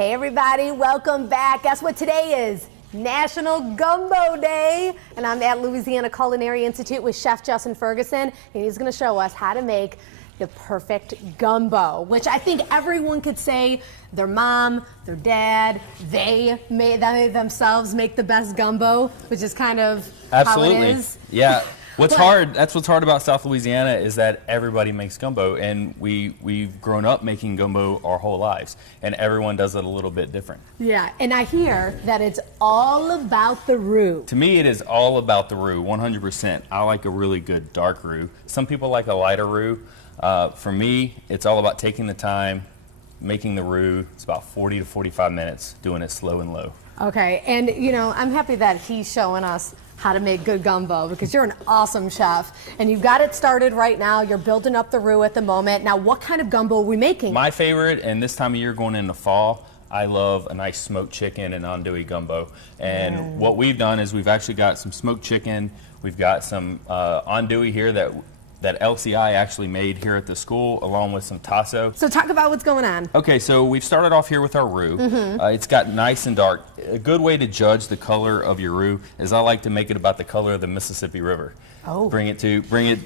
Hey everybody, welcome back. Guess what today is? National Gumbo Day. And I'm at Louisiana Culinary Institute with Chef Justin Ferguson, and he's gonna show us how to make the perfect gumbo, which I think everyone could say their mom, their dad, they themselves make the best gumbo, which is kind of Absolutely. how it is. Yeah. What's hard about South Louisiana is that everybody makes gumbo, and we've grown up making gumbo our whole lives, and everyone does it a little bit different. Yeah, and I hear that it's all about the roux. To me, it is all about the roux, 100%. I like a really good dark roux. Some people like a lighter roux. For me, it's all about taking the time, making the roux. It's about 40 to 45 minutes, doing it slow and low. Okay, and you know, I'm happy that he's showing us how to make good gumbo because you're an awesome chef and you've got it started right now. You're building up the roux at the moment. Now, what kind of gumbo are we making? My favorite, and this time of year going into fall, I love a nice smoked chicken and andouille gumbo. And what we've done is we've actually got some smoked chicken. We've got some andouille here that LCI actually made here at the school, along with some tasso. So talk about what's going on. Okay, so we've started off here with our roux. It's got nice and dark. A good way to judge the color of your roux is I like to make it about the color of the Mississippi River. Oh. Bring it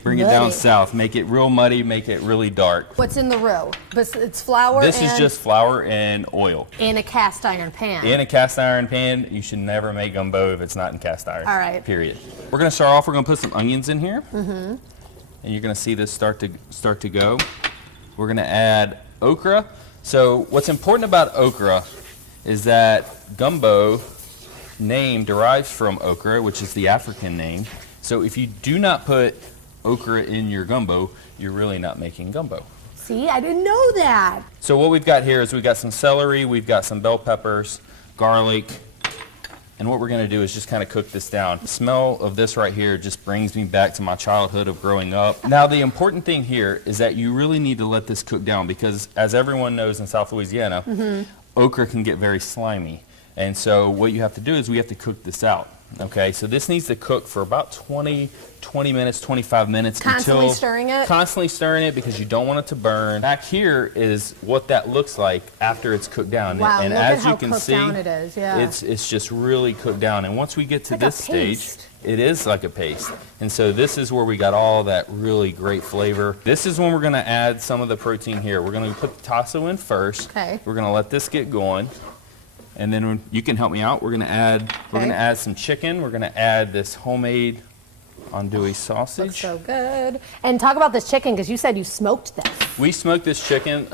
down south. Make it real muddy. Make it really dark. What's in the roux? It's flour. This is just flour and oil. In a cast iron pan. In a cast iron pan. You should never make gumbo if it's not in cast iron. All right. Period. We're gonna start off. We're gonna put some onions in here. And you're going to see this start to go. We're going to add okra. So what's important about okra is that gumbo name derives from okra, which is the African name. So if you do not put okra in your gumbo, you're really not making gumbo. See, I didn't know that. So what we've got here is we've got some celery, we've got some bell peppers, garlic, and what we're going to do is just kind of cook this down. The smell of this right here just brings me back to my childhood of growing up. Now, the important thing here is that you really need to let this cook down because, as everyone knows in South Louisiana, okra can get very slimy. And so what you have to do is we have to cook this out. Okay, so this needs to cook for about 20 minutes, 25 minutes. Constantly stirring it? Constantly stirring it because you don't want it to burn. Back here is what that looks like after it's cooked down. Wow, and look as at how you can cooked see, down it is. Yeah. it's just really cooked down. And once we get to It's like this a stage, paste. it is like a paste. And so this is where we got all that really great flavor. This is when we're going to add some of the protein here. We're going to put the tasso in first. Okay. We're going to let this get going. And then when you can help me out, we're going to add some chicken. We're going to add this homemade andouille sausage. Looks so good. And talk about this chicken because you said you smoked this. We smoked this chicken.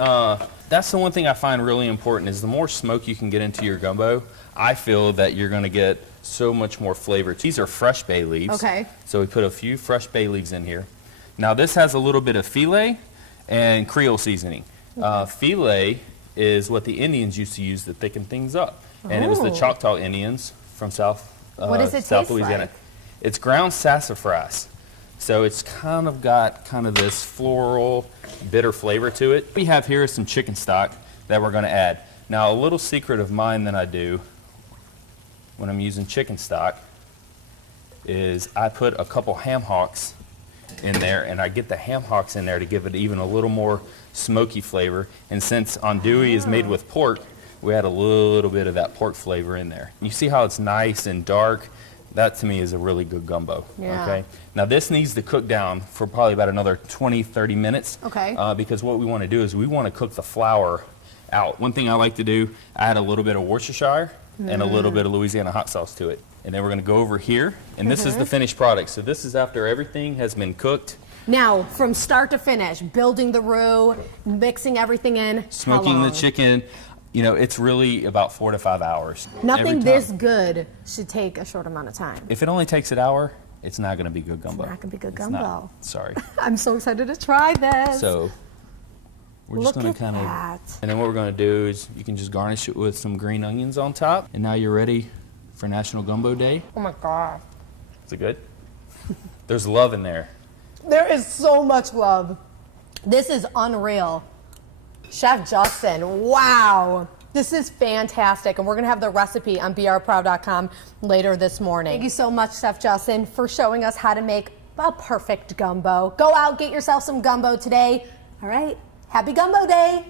That's the one thing I find really important is the more smoke you can get into your gumbo, I feel that you're going to get so much more flavor. These are fresh bay leaves. Okay. So we put a few fresh bay leaves in here. Now this has a little bit of filet and Creole seasoning. Filet is what the Indians used to use to thicken things up. And it was the Choctaw Indians from South Louisiana. Like? It's ground sassafras. So it's kind of got this floral, bitter flavor to it. What we have here is some chicken stock that we're going to add. Now a little secret of mine that I do when I'm using chicken stock is I put a couple ham hocks in there, and I get the ham hocks in there to give it even a little more smoky flavor. And since andouille is made with pork, we add a little bit of that pork flavor in there. You see how it's nice and dark? That to me is a really good gumbo. Yeah. Okay. Now this needs to cook down for probably about another 20-30 minutes. Okay. Because what we want to do is we want to cook the flour out. One thing I like to do, I add a little bit of Worcestershire and a little bit of Louisiana hot sauce to it. And then we're going to go over here, and this is the finished product. So this is after everything has been cooked. Now, from start to finish, building the roux, mixing everything in, Smoking the chicken, you know, it's really about 4 to 5 hours. Nothing this good should take a short amount of time. If it only takes an hour, it's not going to be good gumbo. It's not going to be good It's gumbo. not. Sorry. I'm so excited to try this. So we're just going to kind of, and then what we're going to do is you can just garnish it with some green onions on top. And now you're ready for National Gumbo Day. Oh my God. Is it good? There's love in there. There is so much love. This is unreal. Chef Justin, wow. This is fantastic, and we're going to have the recipe on brproud.com later this morning. Thank you so much, Chef Justin, for showing us how to make a perfect gumbo. Go out, get yourself some gumbo today. All right, happy Gumbo Day.